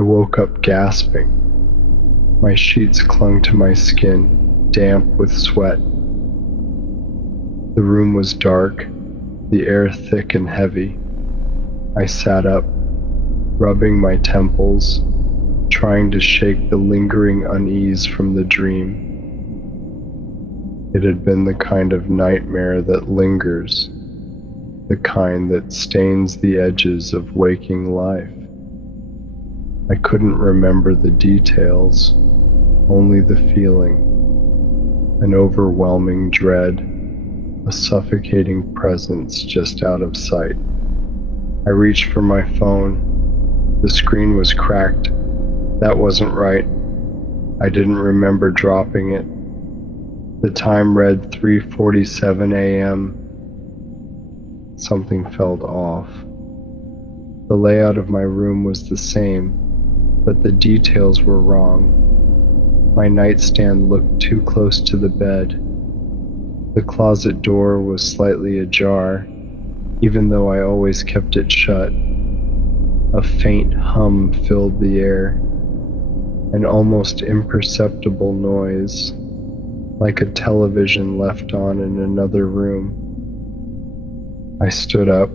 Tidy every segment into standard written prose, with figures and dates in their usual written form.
I woke up gasping. My sheets clung to my skin, damp with sweat. The room was dark, the air thick and heavy. I sat up, rubbing my temples, trying to shake the lingering unease from the dream. It had been the kind of nightmare that lingers, the kind that stains the edges of waking life. I couldn't remember the details, only the feeling, an overwhelming dread, a suffocating presence just out of sight. I reached for my phone. The screen was cracked. That wasn't right. I didn't remember dropping it. The time read 3:47 a.m. Something felt off. The layout of my room was the same, but the details were wrong. My nightstand looked too close to the bed. The closet door was slightly ajar, even though I always kept it shut. A faint hum filled the air, an almost imperceptible noise, like a television left on in another room. I stood up,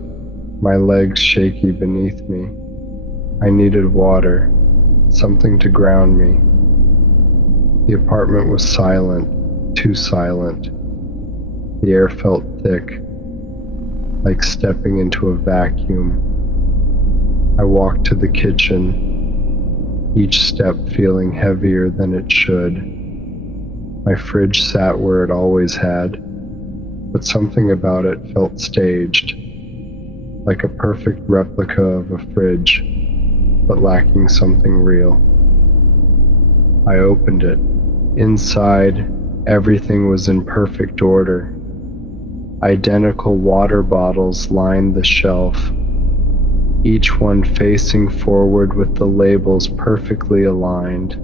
my legs shaky beneath me. I needed water, something to ground me. The apartment was silent, too silent. The air felt thick, like stepping into a vacuum. I walked to the kitchen, each step feeling heavier than it should. My fridge sat where it always had, but something about it felt staged, like a perfect replica of a fridge, but lacking something real. I opened it. Inside, everything was in perfect order. Identical water bottles lined the shelf, each one facing forward with the labels perfectly aligned.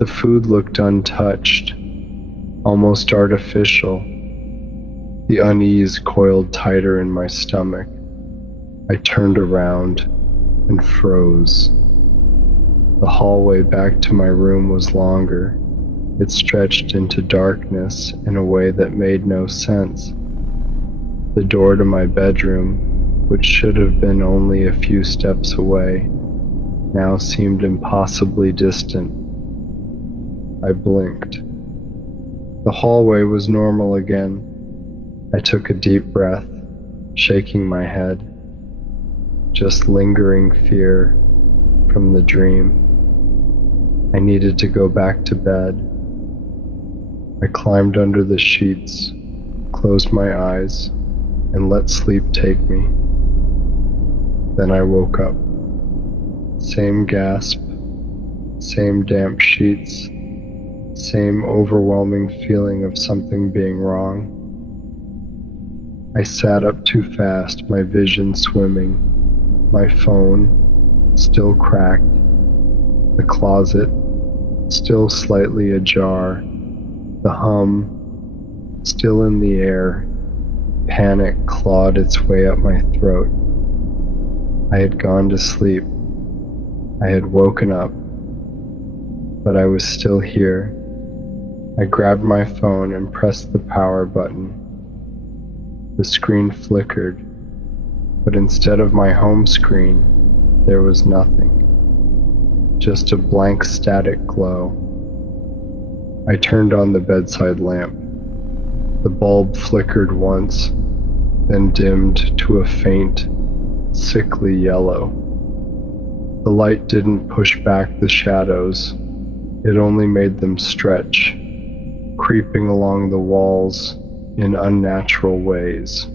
The food looked untouched, almost artificial. The unease coiled tighter in my stomach. I turned around and froze. The hallway back to my room was longer. It stretched into darkness in a way that made no sense. The door to my bedroom, which should have been only a few steps away, now seemed impossibly distant. I blinked. The hallway was normal again. I took a deep breath, shaking my head. Just lingering fear from the dream. I needed to go back to bed. I climbed under the sheets, closed my eyes, and let sleep take me. Then I woke up. Same gasp, same damp sheets, same overwhelming feeling of something being wrong. I sat up too fast, my vision swimming. My phone, still cracked. The closet, still slightly ajar. The hum, still in the air. Panic clawed its way up my throat. I had gone to sleep. I had woken up, but I was still here. I grabbed my phone and pressed the power button. The screen flickered, but instead of my home screen, there was nothing. Just a blank static glow. I turned on the bedside lamp. The bulb flickered once, then dimmed to a faint, sickly yellow. The light didn't push back the shadows. It only made them stretch, creeping along the walls in unnatural ways.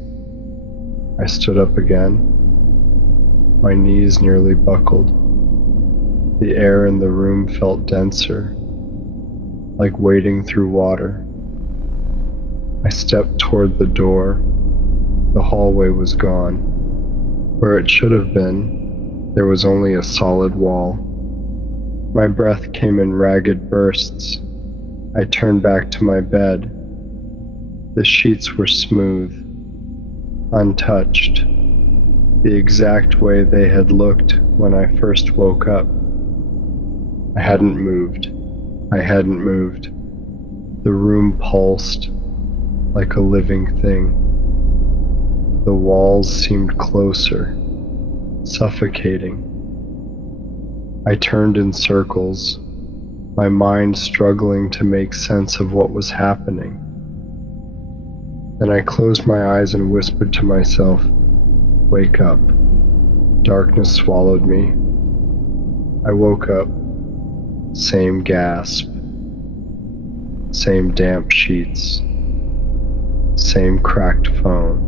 I stood up again. My knees nearly buckled. The air in the room felt denser, like wading through water. I stepped toward the door. The hallway was gone. Where it should have been, there was only a solid wall. My breath came in ragged bursts. I turned back to my bed. The sheets were smooth, untouched. the exact way they had looked when I first woke up. I hadn't moved. I hadn't moved. The room pulsed like a living thing. The walls seemed closer, suffocating. I turned in circles, my mind struggling to make sense of what was happening. Then I closed my eyes and whispered to myself, "Wake up." Darkness swallowed me. I woke up. Same gasp. Same damp sheets. Same cracked phone.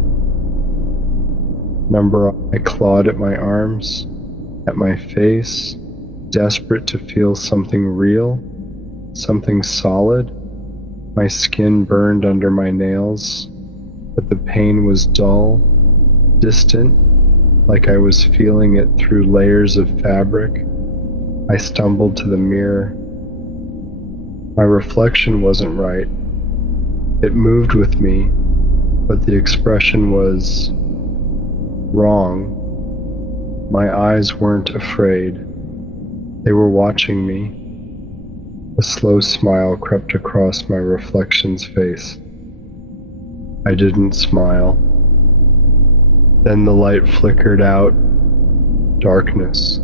I clawed at my arms, at my face, desperate to feel something real, something solid. My skin burned under my nails, but the pain was dull, distant, like I was feeling it through layers of fabric. I stumbled to the mirror. My reflection wasn't right. It moved with me, but the expression was wrong. My eyes weren't afraid. They were watching me. A slow smile crept across my reflection's face. I didn't smile. Then the light flickered out. Darkness.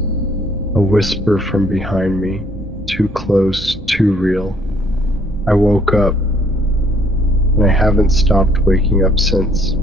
A whisper from behind me. Too close, too real. I woke up, and I haven't stopped waking up since.